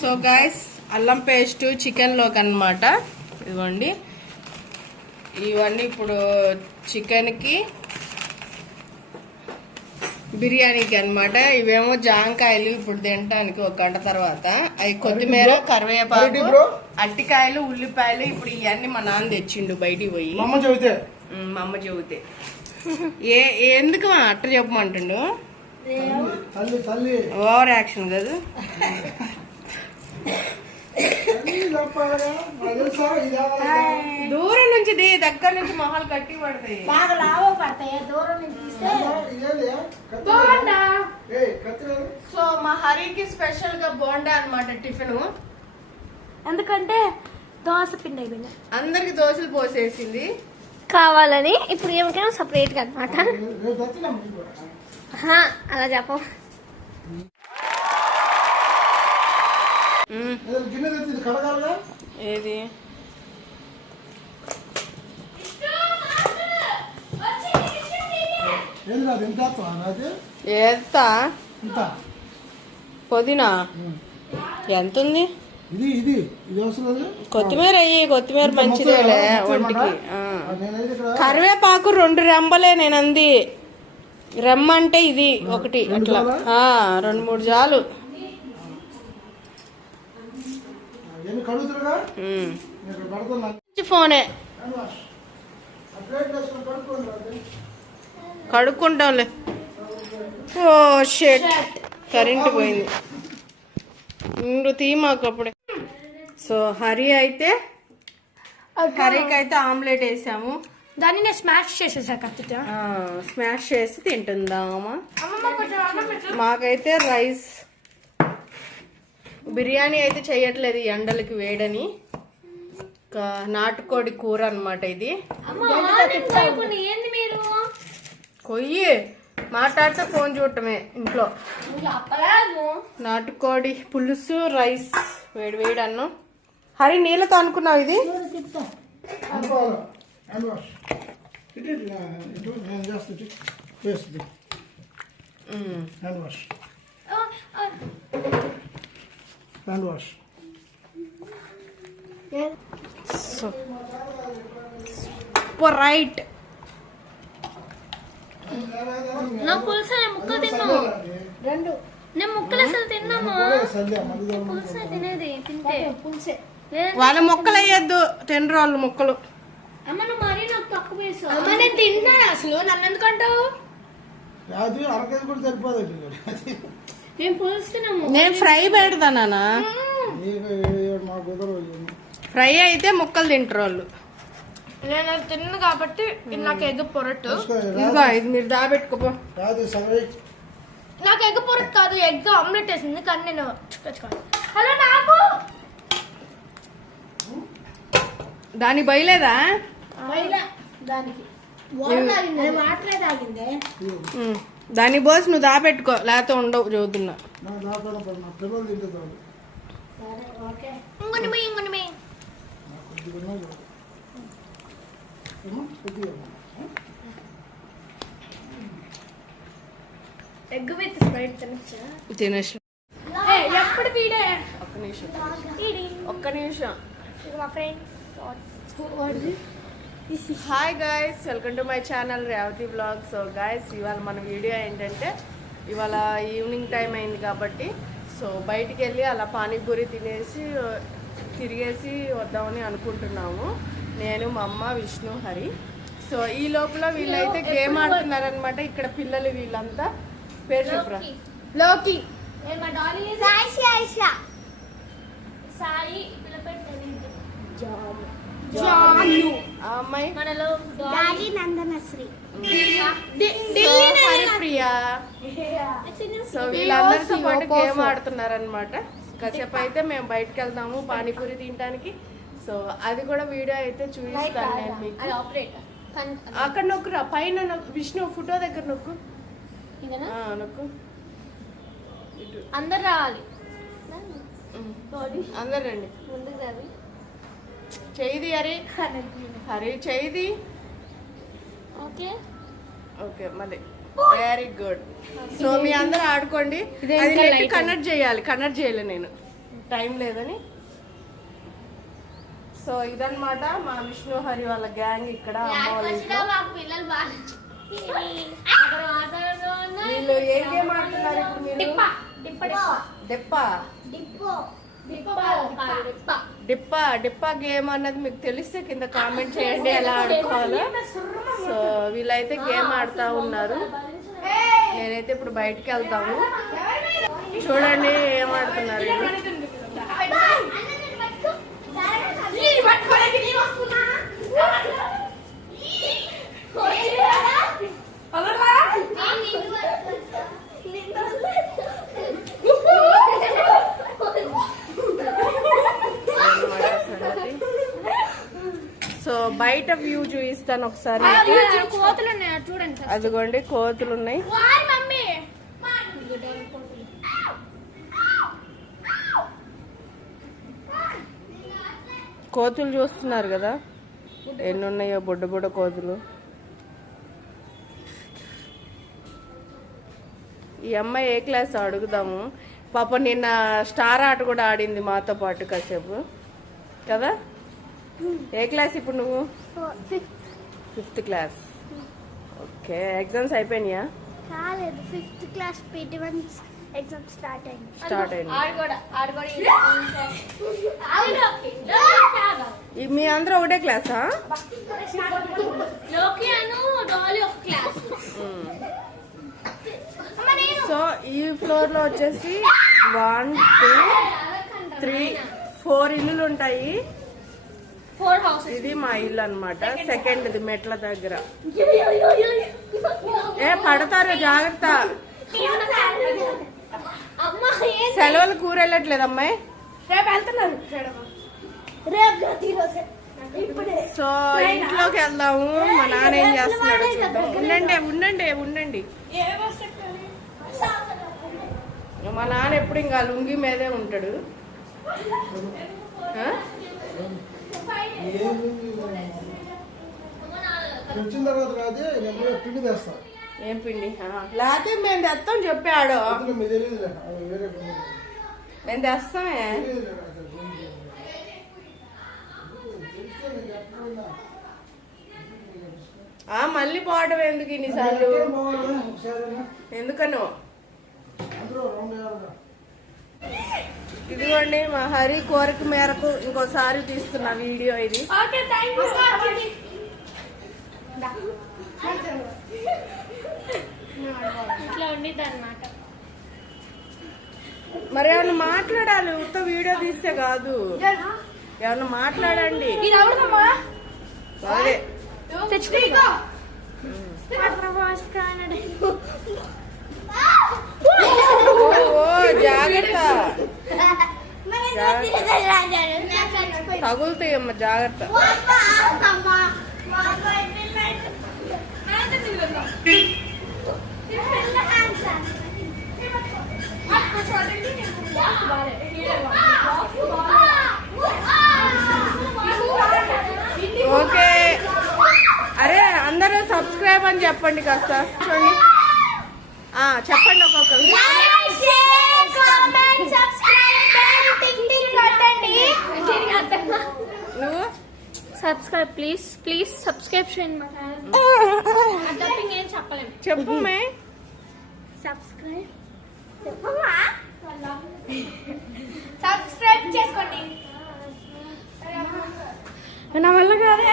So guys అల్లం paste chicken లోకి అన్నమాట. ఇదిగోండి ఇవన్నీ ఇప్పుడు చికెన్ కి బిర్యానీకి అన్నమాట. ఇవేమో జాంకాయలు ఇప్పుడు తినడానికి 1 గంట తర్వాత. అవి కొత్తిమీర, కరివేపాకు, అట్టికాయలు, ఉల్లిపాయలు. ఇప్పుడు ఇవన్నీ మా నాన్న తెచ్చిండు బయటికి పోయి. మా అమ్మ చెబితే ఎందుకు అట్ట చెప్పమంటుండు. ఓవర్ యాక్షన్ కాదు. దూరం నుంచి దగ్గర నుంచి మొహాలు కట్టి పడతాయి. సో మా హరికి స్పెషల్ గా బోండా అన్నమాట టిఫిన్. ఎందుకంటే దోశ పిండి అయిపోయింది, అందరికి దోశలు పోసేసింది కావాలని. ఇప్పుడు ఏమిటో సపరేట్ గా అనమాట. అలా చెప్పం. ఏది పుదీనా ఎంత ఉంది? కొత్తిమీర అయ్యి కొత్తిమీర మంచిదేలే ఒంటికి. కరివేపాకు 2 రెమ్మలే నేను అంది. రెమ్మ అంటే ఇది ఒకటి, అట్లా 2-3 చాలు. ఫోనే కడుక్కుంటాంలే. ఓ షెట్, కరెంట్ పోయింది. తీ మాకు అప్పుడే. సో హరికి అయితే ఆమ్లెట్ వేసాము. దాన్ని నేను స్మాష్ చేసేసా. స్మాష్ చేసి తింటుందామా. మాకైతే రైస్ బిర్యానీ అయితే చెయ్యట్లేదు ఈ ఎండలకి వేడని. నాటుకోడి కూర అన్నమాట ఇది. కొయ్యి మాట్లాడితే ఫోన్ చూడటమే ఇంట్లో. నాటుకోడి పులుసు, రైస్, వేడి వేడి అన్నం. హరి నీళ్ళతో అనుకున్నావు ఇది. రైట్. నా పులుసు ముక్కలు తిన్నాము. నేను ముక్కలు అసలు తిన్నాము. పులుసు తినేది తింటే వాళ్ళ మొక్కలు అయ్యద్దు, తినరు వాళ్ళు మొక్కలు. అమ్మ నువ్వు మరీ నాకు తక్కువ వేసావు. అమ్మ నేను తింటున్నాను అసలు, నన్ను ఎందుకంటావు? నేను పులుసు తిన్నాము. నేను ఫ్రై పెడతానా. ఫ్రై అయితే ముక్కలు తింటారు వాళ్ళు. నేను అది తిన్నాను కాబట్టి నాకు ఎగ్ పొరట్టు. ఇదిగో ఇది మీరు దాబెట్టుకోపో. నాకు ఎగ్ పొరట్టు కాదు, ఎగ్ ఆమ్లెట్ వేసింది. కానీ నేను హలో నాకు దాని బయలేదా? దాని బోస్ నువ్వు దాపెట్టుకో, లేకపోతే ఉండవు. చదువుతున్నా ఎగ్ విత్ స్ప్రైట్ తినేసి. ఎప్పుడు వీడే. ఒక్క నిమిషం. మా friends. Hi guys, welcome to my channel Revathi blogs. So guys ఇవాళ మన వీడియో ఏంటంటే, ఇవాళ ఈవినింగ్ టైం అయింది కాబట్టి సో బయటికి వెళ్ళి అలా పానీపూరి తిరిగేసి వద్దామని అనుకుంటున్నాము. నేను, మా అమ్మ, విష్ణు, హరి. సో ఈ లోపల వీళ్ళైతే గేమ్ ఆడుతున్నారనమాట. ఇక్కడ పిల్లలు వీళ్ళంతా. పేరు చెప్పురా. లోకి, అమ్మాయి హరిప్రియా. సో వీళ్ళందరితో పాటు గేమ్ ఆడుతున్నారనమాట. కాసేపు అయితే మేము బయటకు వెళ్తాము పానీపూరి తినడానికి. సో అది కూడా వీడియో అయితే చూపిస్తాను నేను మీకు. అక్కడ నొక్కురా, పైన విష్ణు ఫోటో దగ్గర నొక్కు. నొక్కు. అందరు రావాలి, అందరు రండి. ముందుకు రావాలి. చేయిది హరి చేయిది. ఓకే ఓకే మళ్ళీ వెరీ గుడ్. సో మీ అందరూ ఆడుకోండి. అది కనెక్ట్ చేయాలి. కనెక్ట్ చేయలే నేను. టైం లేదని. సో ఇదన్నమాట మా విష్ణు హరి వాళ్ళ గ్యాంగ్ ఇక్కడ అమ్మ వాళ్ళ ఇంట్లో. వీళ్ళు ఏం గేమ్ ఆడుతున్నారు ఇప్పుడు మీరు? డిప్పా గేమ్ అన్నది మీకు తెలిస్తే కింద కామెంట్ చేయండి ఎలా ఆడుకోవాలో. సో వీళ్ళైతే గేమ్ ఆడుతూ ఉన్నారు. నేనైతే ఇప్పుడు బయటికి వెళ్తాము. చూడండి ఏం ఆడుతున్నారు వీళ్ళు. సో బయట వ్యూ చూపిస్తాను ఒకసారి. కోతులు ఉన్నాయి చూడండి. అదిగోండి కోతులు ఉన్నాయి. కోతులు చూస్తున్నారు కదా ఎన్ని ఉన్నాయో, బుడ్డ బుడ్డ కోతులు. ఈ అమ్మాయి ఏ క్లాస్ అడుగుదాము. పాప నిన్న స్టార్ ఆట కూడా ఆడింది మాతో పాటు కాసేపు కదా. ఏ క్లాస్ ఇప్పుడు నువ్వు? 5th class. ఓకే, ఎగ్జామ్స్ అయిపోయినాయా? కాలేదు, 5th class PT1 exam start అయింది. మీ అందరూ ఒకటే క్లాసా? సో ఈ ఫ్లోర్ లో వచ్చేసి 1 2 3 4 ఇల్లులు ఉంటాయి. 4 houses. ఇది మా ఇల్లు అన్నమాట. సెకండ్ది మెట్ల దగ్గర. ఏ పడతారు, జాగ్రత్త. సెలవులు కూర వెళ్ళట్లేదు అమ్మాయి. సో ఇంట్లోకి వెళ్దాము. మా నాన్న ఏం చేస్తున్నాడు చూద్దాం. ఉండండి. మా నాన్న ఎప్పుడు ఇంకా లుంగి మీదే ఉంటాడు. ఏం పిండి? లేకపోతే మేము తెస్తాం చెప్పాడు. మేము తెస్తామే. మళ్ళీ పోవడం ఎందుకు ఇన్నిసార్లు? ఎందుకను? ఇదిగోండి మా హరి కోరిక మేరకు ఇంకోసారి తీస్తున్న వీడియో ఇది. మరి ఏమన్నా మాట్లాడాలి, ఉత్త వీడియో తీస్తే కాదు. ఏమన్నా మాట్లాడండి. అదే జాగ్రత్త, తగులుతాయమ్మ జాగ్రత్త. ఓకే, అరే అందరూ సబ్స్క్రైబ్ అని చెప్పండి కాస్త. చూడండి, చెప్పండి ఒక్కొక్కరు. నువ్వు సబ్స్క్రైబ్ ప్లీజ్ సబ్స్క్రైబ్ చేయండి. చెప్పు మే. సబ్స్క్రైబ్ చేసుకోండి. నా వల్ల కాదే.